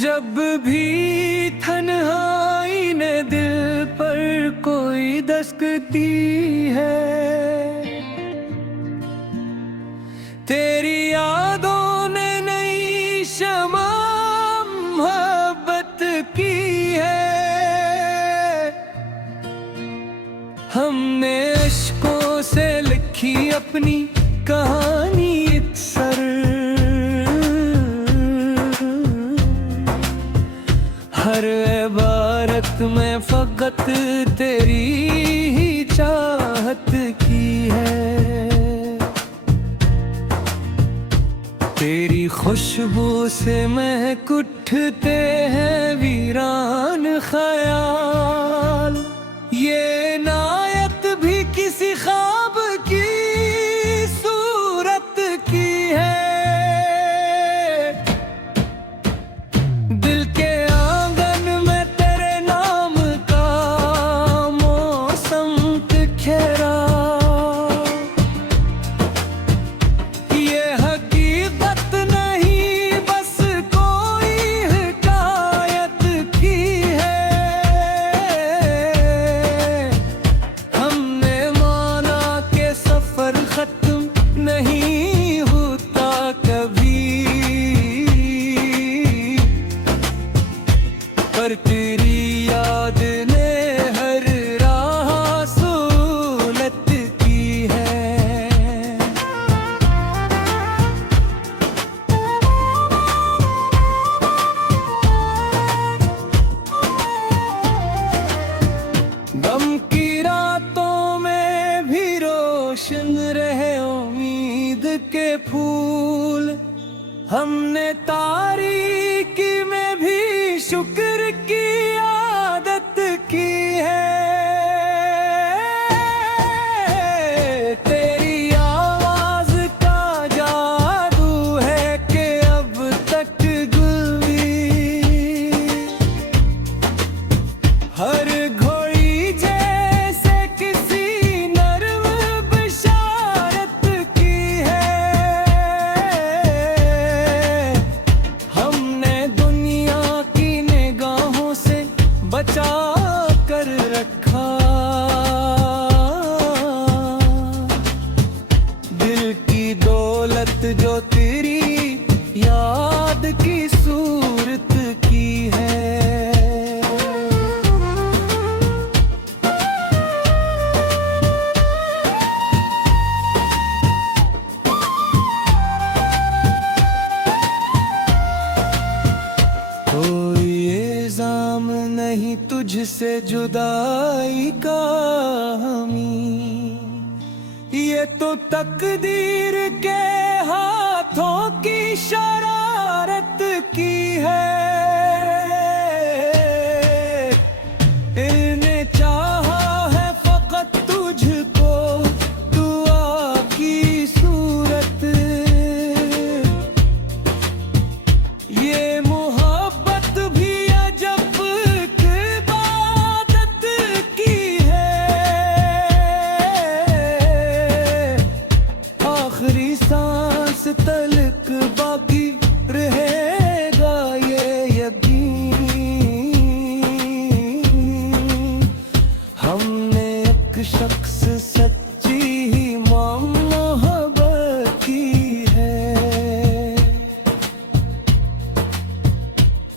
जब भी तन्हाई ने दिल पर कोई दस्तकी है, तेरी यादों ने नई शमा मोहब्बत की है। हमने अश्कों से लिखी अपनी कहानी इत्सर, हर इबारत में फकत तेरी ही चाहत की है। तेरी खुशबू से महक उठते हैं वीरान ख्याल, ये नायत भी किसी ख्वाब की सूरत की है। दिल के आंगन में तेरे नाम का मौसम बिखेरा, ये हकीकत नहीं बस कोई हिकायत की है। हमने माना के सफर खत्म नहीं होता कभी, पर तेरी याद ने हर राह सूलत की है। गम की रातों में भी रोशन रहे उम्मीद के फूल, हमने तारीकी में भी शुक्र की आदत की है। तेरी आवाज का जादू है कि अब तक गुलवी हर घोड़ी जैसे किसी नर्म बशारत की है। हमने दुनिया की निगाहों से बचा कर रखा, दिल की दौलत जो तेरी याद की सूरत की है। कोई इल्जाम नहीं तुझसे जुदाई का हमी, ये तो तकदीर के हाथों की शरारत की है। इन्हें चाहा है फकत तुझको दुआ की सूरत, ये मोहब्बत भी अजब इबादत की है। आखिरी सांस तलक बाकी रहेगा ये यकीन, हमने एक शख्स सच्ची ही मोहब्बत की है।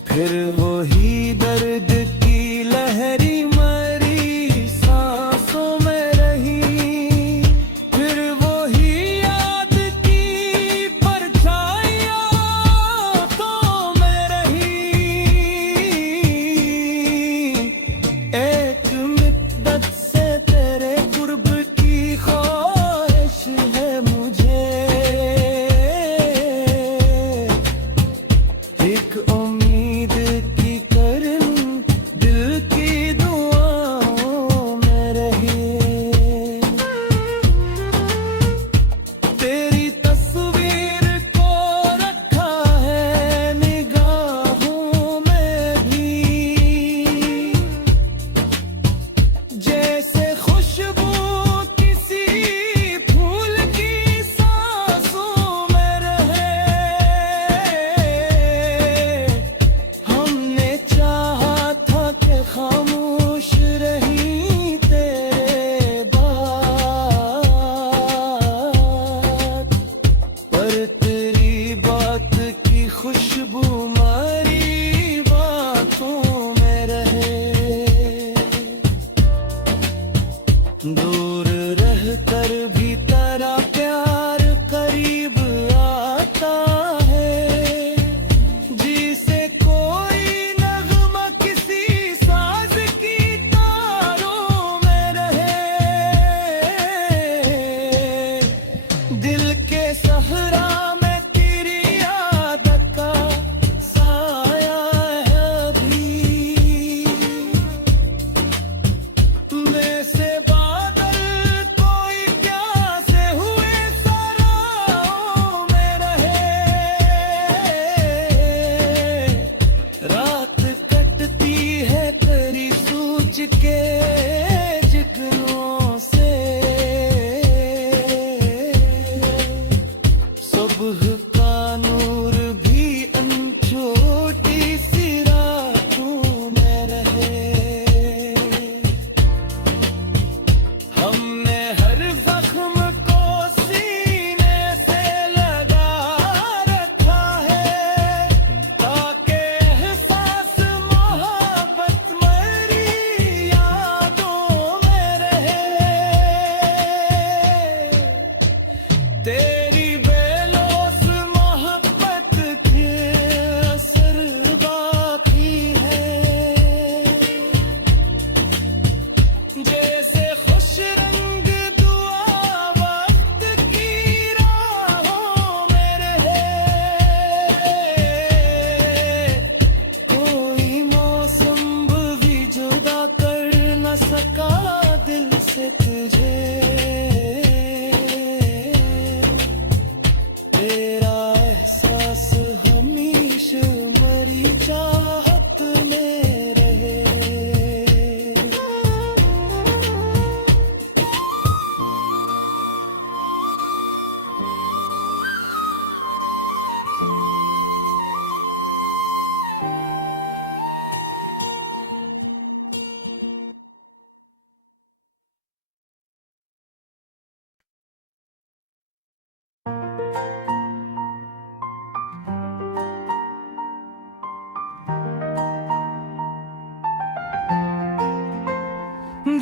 फिर वही दर्द की लहरी मरी सांसों में रही, फिर वही याद की परछाइयां आंखों में रही। एक मिद्दत से तेरे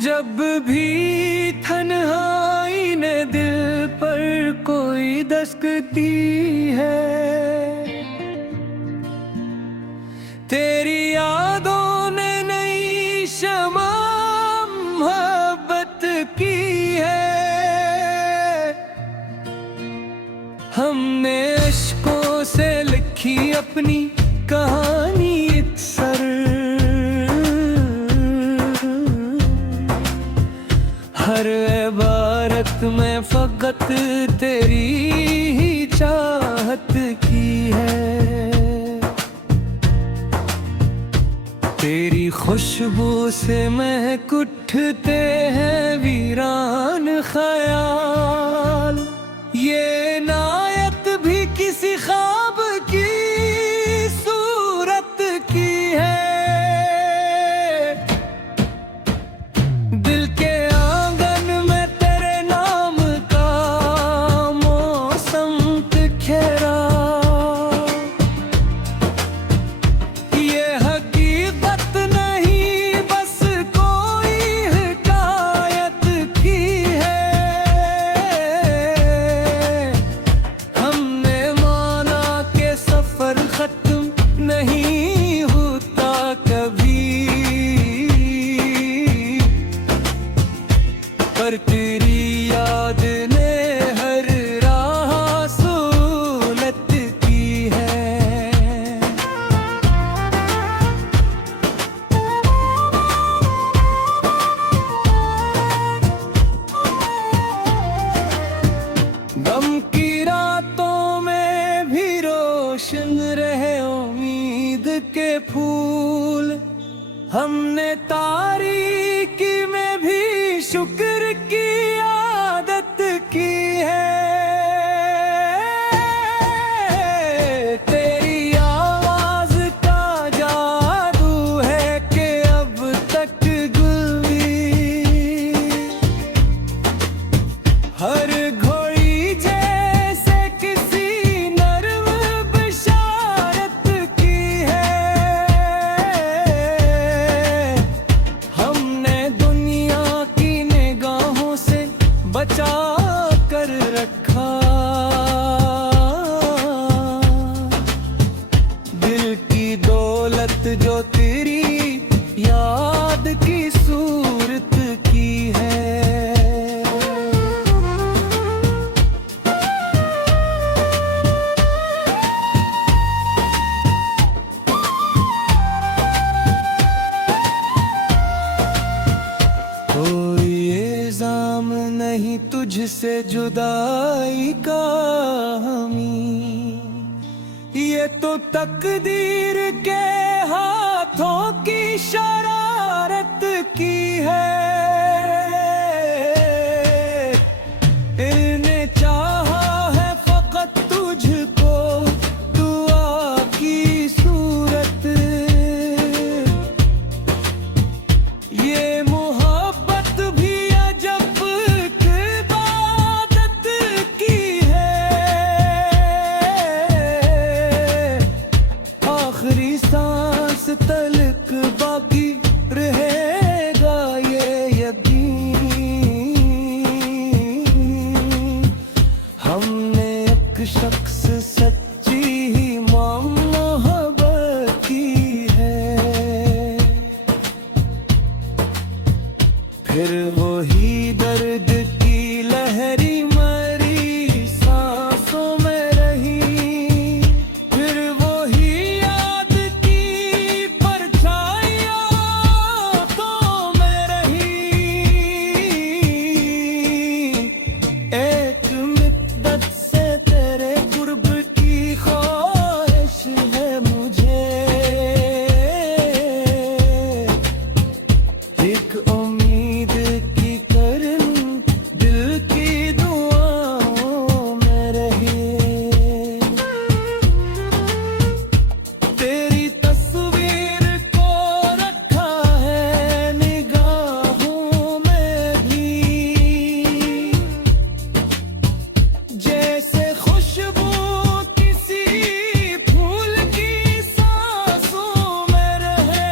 जब भी तन्हाई ने दिल पर कोई दस्तकी है, तेरी यादों ने नई शमा मोहब्बत की है। हमने अश्कों से लिखी अपनी कहानी इत्सर, हर इबारत में फकत तेरी ही चाहत की है। तेरी खुशबू से महक उठते हैं वीरान ख्याल, ये नायत भी किसी ख्वाब की सूरत की है। दिल के आंगन में तेरे नाम का मौसम बिखेरा, ये हकीकत नहीं बस कोई हिकायत की है। हमने माना के सफर खत्म नहीं होता कभी, पर तेरी याद ने हर राह सूलत की है। गम की रातों में भी रोशन रहे उम्मीद के फूल, हमने तारीकी में भी शुक्र की आदत की है। तेरी आवाज का जादू है कि अब तक गुलवी हर घोड़ी जैसे किसी नर्म बिशारत की है। हमने दुनिया की निगाहों से बचा कर रखा, दिल की दौलत जो तेरी याद की सूरत की है। कोई इल्जाम नहीं तुझसे जुदाई का हमी, ये तो तकदीर के हाथों की शरारत की है। इन्हें चाहा है फकत तुझको दुआ की सूरत, ये मोहब्बत भी अजब इबादत की है। आखिरी सांस तलक बाकी रहेगा ये यकीन, हमने एक शख्स सच्ची ही मोहब्बत की है। फिर वही दर्द की लहरी मरी सांसों में रही, फिर वही याद की परछाइयां आंखों में रही। एक मिद्दत से तेरे कुर्ब की ख्वाहिश है मुझे, एक उम्मीद की करन दिल की दुआओं में रहे। तेरी तस्वीर को रखा है निगाहों में भी, जैसे खुशबू किसी फूल की सांसों में रहे।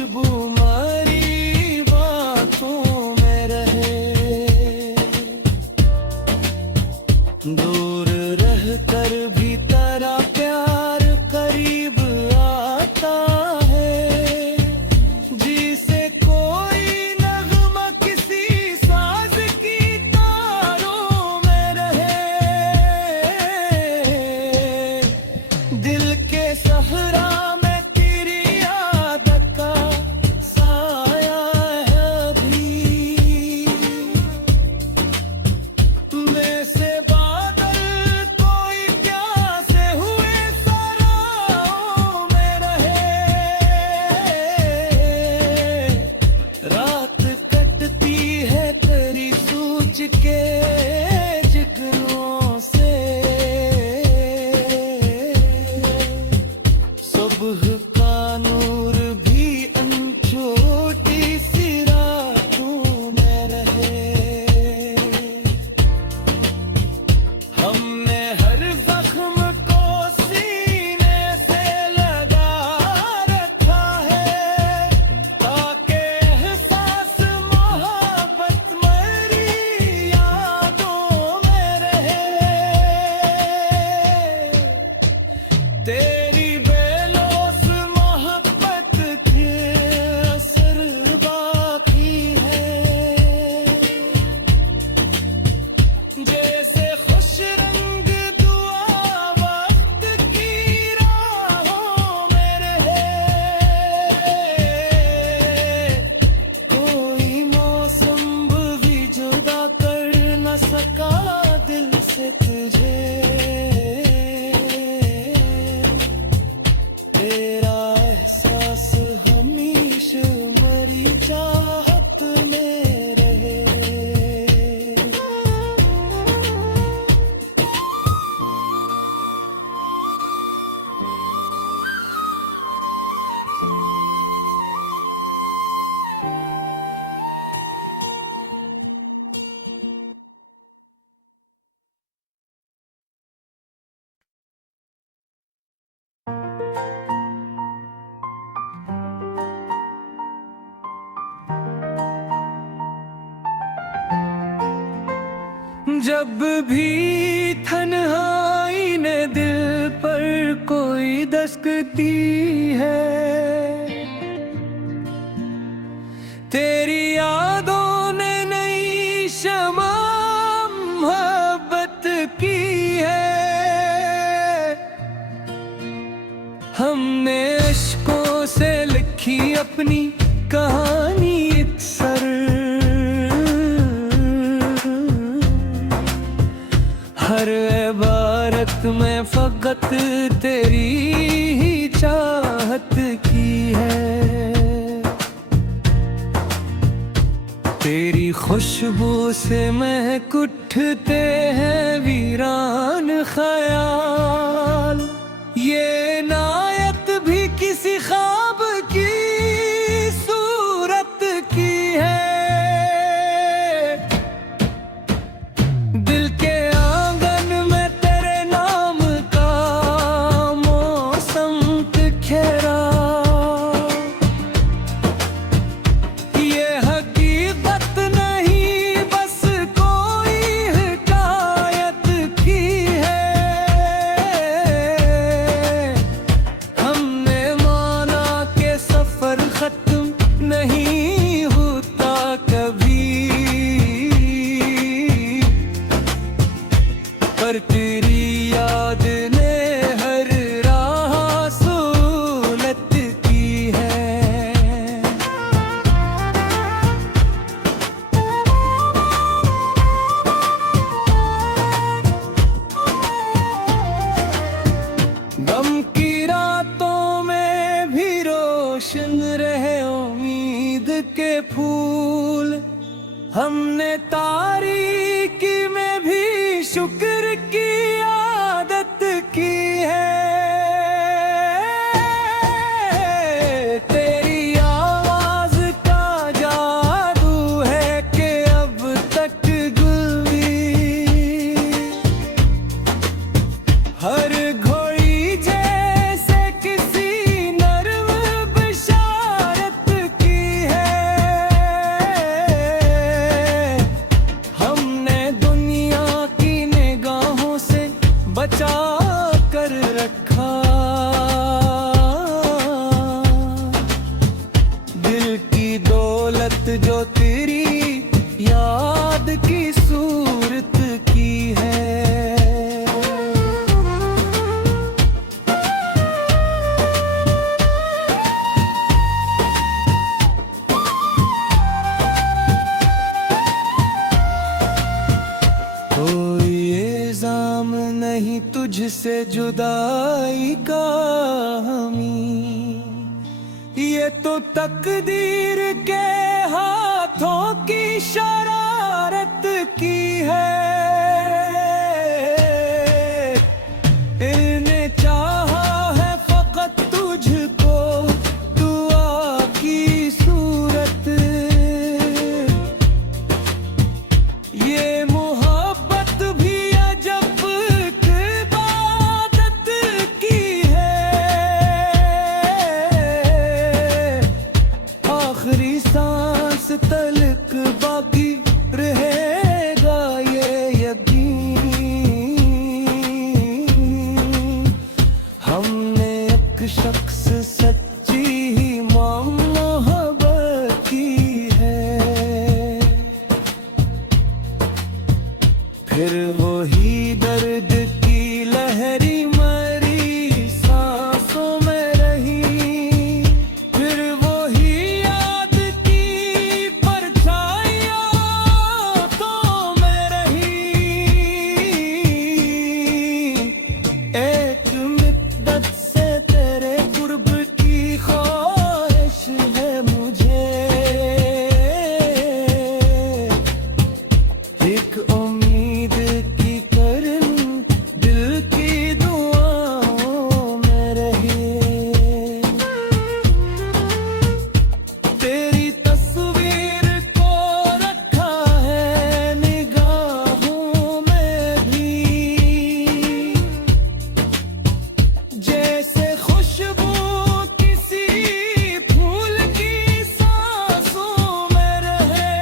खुशबू हमारी बातों में रहे। दूर रहकर भी तेरा प्यार करीब आता है। जिसे कोई नगमा किसी साज की तारों में रहे। दिल के सहरा में तेरी याद का साया है अभी। में से बादल कोई प्यासे हुए सराहों में रहे। रात कटती है तेरी सोच के जिगरों से। सुबह का नूर भी अनछोटी सी रातों में रहे। हमने हर जख्म को सीने से लगा रखा है। ताकि एहसास मोहब्बत मेरी यादों में रहे। तेरी बेलोस मोहब्बत के असर बाकी है। जैसे खुश रंग दुआ वक्त की राहों में रहे। कोई मौसम भी जुदा कर न सका दिल से तुझे। तेरा एहसास हमेशा मरी चाहत में रहे। जब भी तन्हाई ने दिल पर कोई दस्तकी है। तेरी यादों ने नई शमा मोहब्बत की है। हमने अश्कों से लिखी अपनी कहानी अक्सर। हर इबारत में फकत तेरी ही चाहत की है। तेरी खुशबू से महक उठते हैं वीरान ख्याल। ये नायत भी किसी ख्वाब की सूरत की है। दिल के आंगन में तेरे नाम का मौसम बिखेरा। ये हकीकत नहीं बस कोई हिकायत की है। हमने माना के सफर खत्म नहीं होता कभी। पर तेरी याद ने हर राह सूलत की है। गम की रातों में भी रोशन रहे उम्मीद के फूल। हमने तारीकी में भी शुक्र की आदत की है। तेरी आवाज का जादू है कि अब तक गुल भी हर घोड़ी जैसे किसी नर्म बिशारत दौलत जो तेरी याद की सूरत की है। कोई इल्जाम नहीं तुझसे जुदाई का हमी, ये तो तकदीर के हाथों की शरारत की है। इन्हें चाहा है फकत तुझको दुआ की सूरत, ये मोहब्बत भी अजब इबादत की है। आखिरी सांस तलक बाकी रहेगा ये यकीन, हमने एक शख्स सच्ची ही मोहब्बत की है। फिर वही दर्द की लहरी मरी सांसों में रही, फिर वही याद की परछाइयां तो में रही। एक मिद्दत से तेरे कुर्ब की ख्वाहिश है मुझे, एक उम्मीद की करन दिल की दुआओं में रहे। तेरी तस्वीर को रखा है निगाहों में भी, जैसे खुशबू किसी फूल की सांसों में रहे।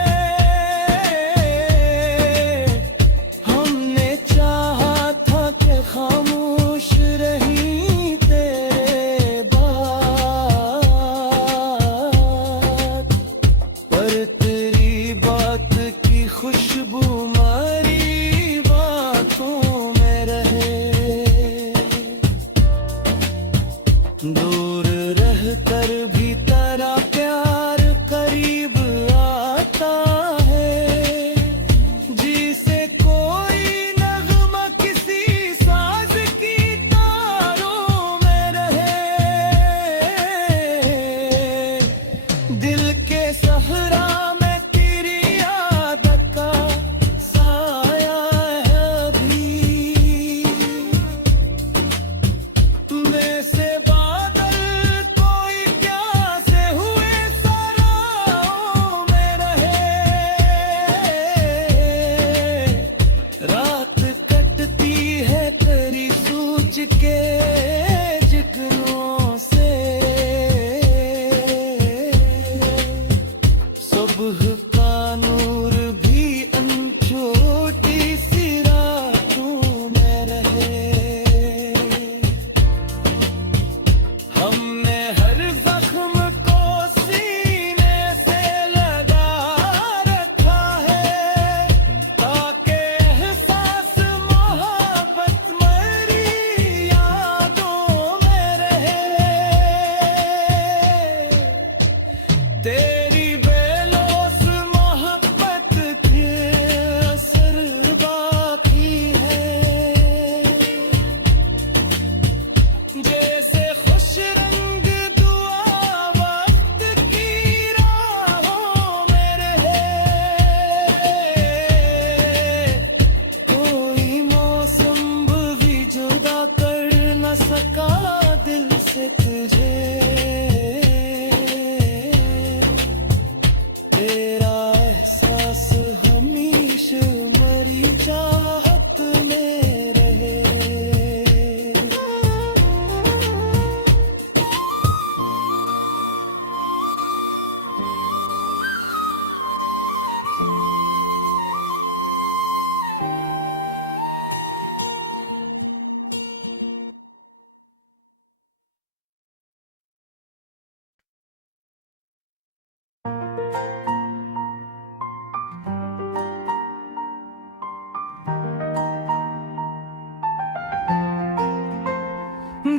हमने चाहा था कि खामोश रही तेरे बात, पर तेरी बात की खुशबू हमारी बातों में रहे। दूर रहकर भी तेरा प्यार करीब आता है, जिसे कोई नगमा किसी साज की तारों में रहे। दिल के सहरा में तेरी याद का साया है अभी, जैसे बादल कोई प्यासे हुए सराहों में रहे। रात कटती है तेरी सोच के जिगनों से, सुबह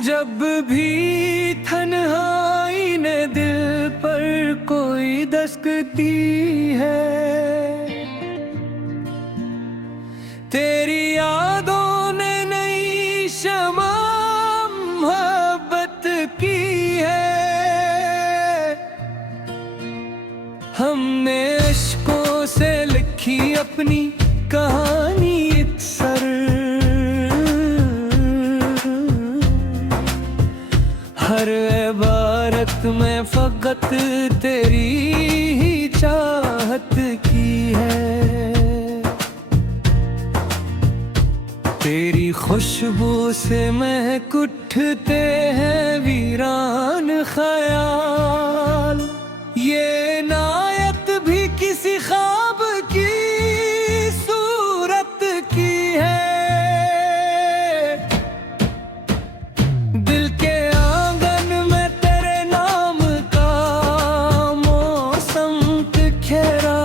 जब भी तन्हाई ने दिल पर कोई दस्तकी है, तेरी यादों ने नई शमा मोहब्बत की है। हमने अश्कों से लिखी अपनी कहानी इत्सर, हर इबारत में फकत तेरी ही चाहत की है। तेरी खुशबू से महक उठते हैं वीरान ख्याल, ये नायत भी किसी ख्वाब की सूरत की है। दिल के आंगन में तेरे नाम का मौसम बिखेरा,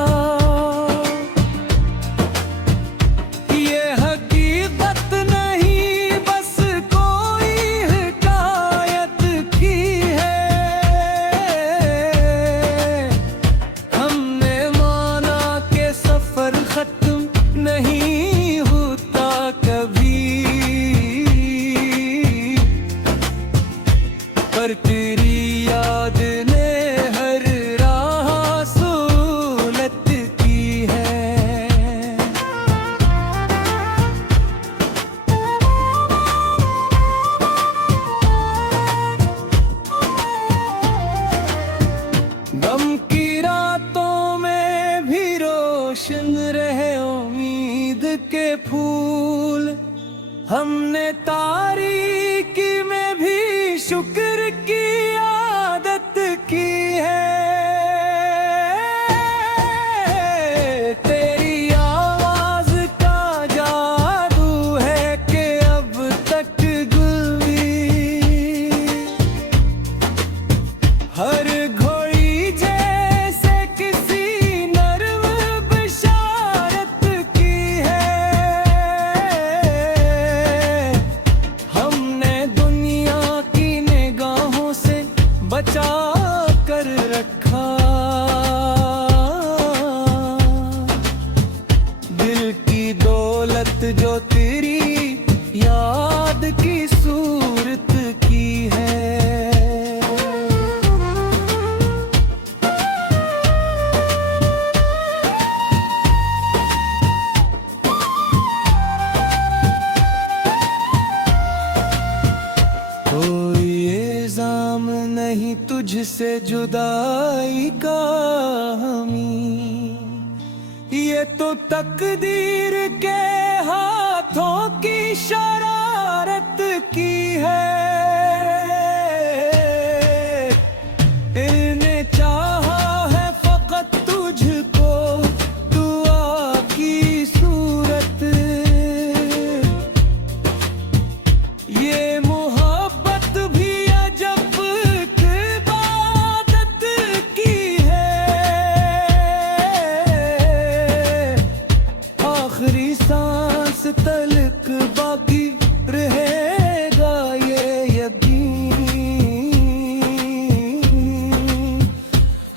ये हकीकत नहीं बस कोई हिकायत की है। हमने माना के सफर खत्म नहीं होता कभी, पर तेरी याद ने हर राह सूलत की है। गम की रातों में भी रोशन रहे उम्मीद के फूल, हमने तारीकी में भी शुक्र की आदत की है। तेरी आवाज का जादू है कि अब तक गुलवी हर घोड़ी जैसे किसी नर्म बिशारत की है। हमने दुनिया की निगाहों से बचा कर रखा, दिल की दौलत जो तेरी याद की सूरत की है। कोई इल्जाम नहीं तुझसे जुदाई का हमी, ये तो तकदीर के हाथों की शरारत की है। इन्हें चाहा है फकत तुझको दुआ की सूरत, ये मोहब्बत भी अजब इबादत की है। आखिरी सांस तलक बाकी रहेगा ये यकीन,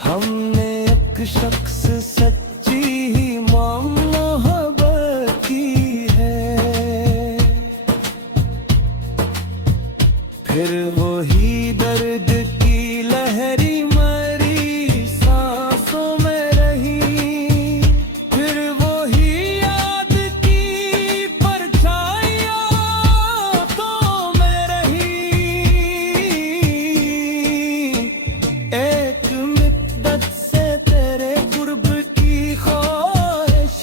हमने एक शख्स सच्ची ही मोहब्बत की है। फिर वही दर्द की लहरी मरी सांसों में रही, फिर वही याद की परछाइयां आंखों में रही। एक मिद्दत से तेरे कुर्ब की ख्वाहिश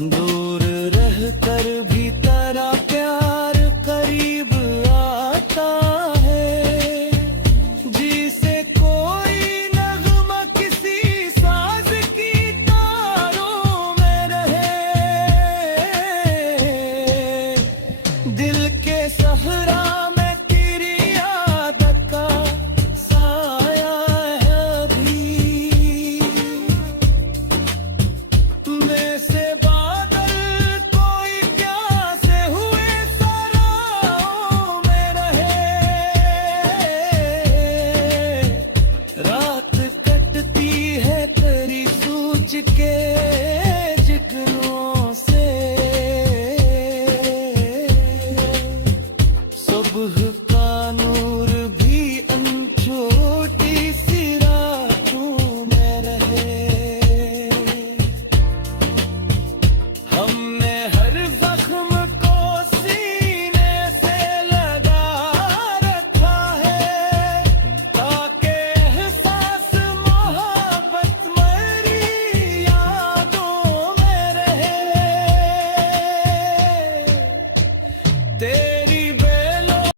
दूर रहकर भी तेरा प्यार करीब आता